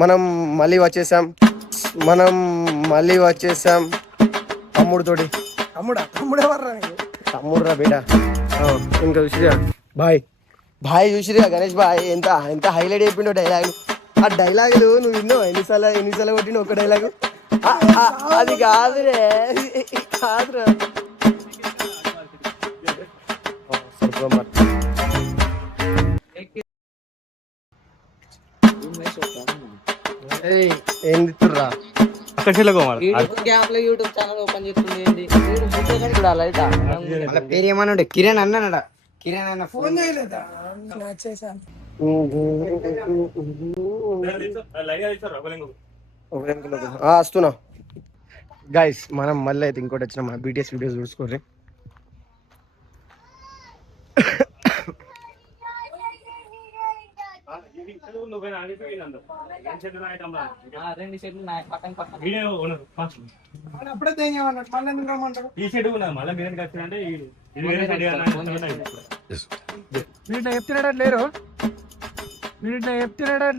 మనం మళ్ళీ వచ్చేసాం తమ్ముడితోటి. తమ్ముడురా బేట. ఇంకా చూసిరా బాయ్ చూసిరా గణేష్ బాయ్ ఎంత ఎంత హైలైట్ అయిపోయిందో డైలాగ్. ఆ డైలాగులు నువ్వు విన్నావు ఎన్నిసార్లు కొట్టిన ఒక డైలాగు. అది కాదురా. ఏం తిత్తుర్రా యూట్యూబ్ ఛానల్ ఓపెన్ చేస్తుంది. పేరు ఏమన్నా కిరణ్ అన్నాడా? కిరణ్ అన్న ఫోన్ చేయలేదా? వస్తున్నా గైస్. మనం మళ్ళీ అయితే ఇంకోటి వచ్చిన మన బీటీఎస్ వీడియోస్ చూసుకోర్రి.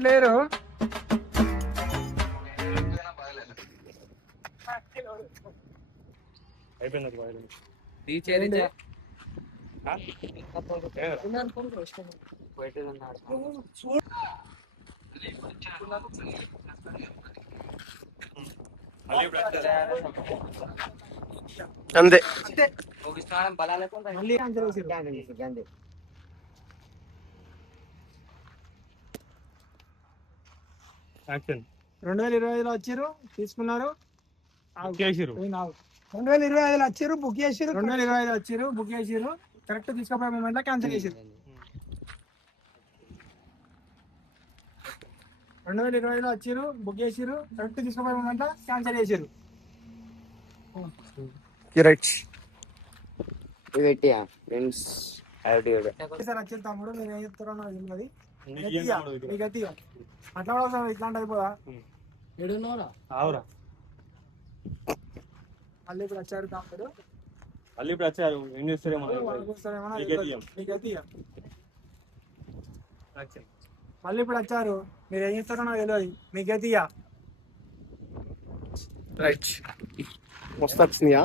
లేరు అంతే. యాక్షన్ 2025లో వచ్చారు, తీసుకున్నారు. 2025లో వచ్చారు, బుక్ చేసారు. 2025 వచ్చారు, బుక్ చేసారు. కరెక్ట్ తీసుకుపోయే మూమెంట్ క్యాన్సిల్ చేసారు. 2025లో వచ్చారు, బుక్ చేసారు. కరెక్ట్ తీసుకుపోయే మూమెంట్ క్యాన్సిల్ చేసారు. వచ్చారు తమ్ముడు, మీరు ఏం చెప్తారో నాకు తెలియదు. అట్లా కూడా ఇట్లాంటి అయిపోదా? మళ్ళీ ఇప్పుడు వచ్చారు తమ్ముడు, ఏం చేస్తారేమో. మళ్ళీ ఇప్పుడు వచ్చారు, మీరు ఏం చేస్తారో నాకు తెలియదు. మీకైతే రైట్ మస్తు వచ్చినాయా?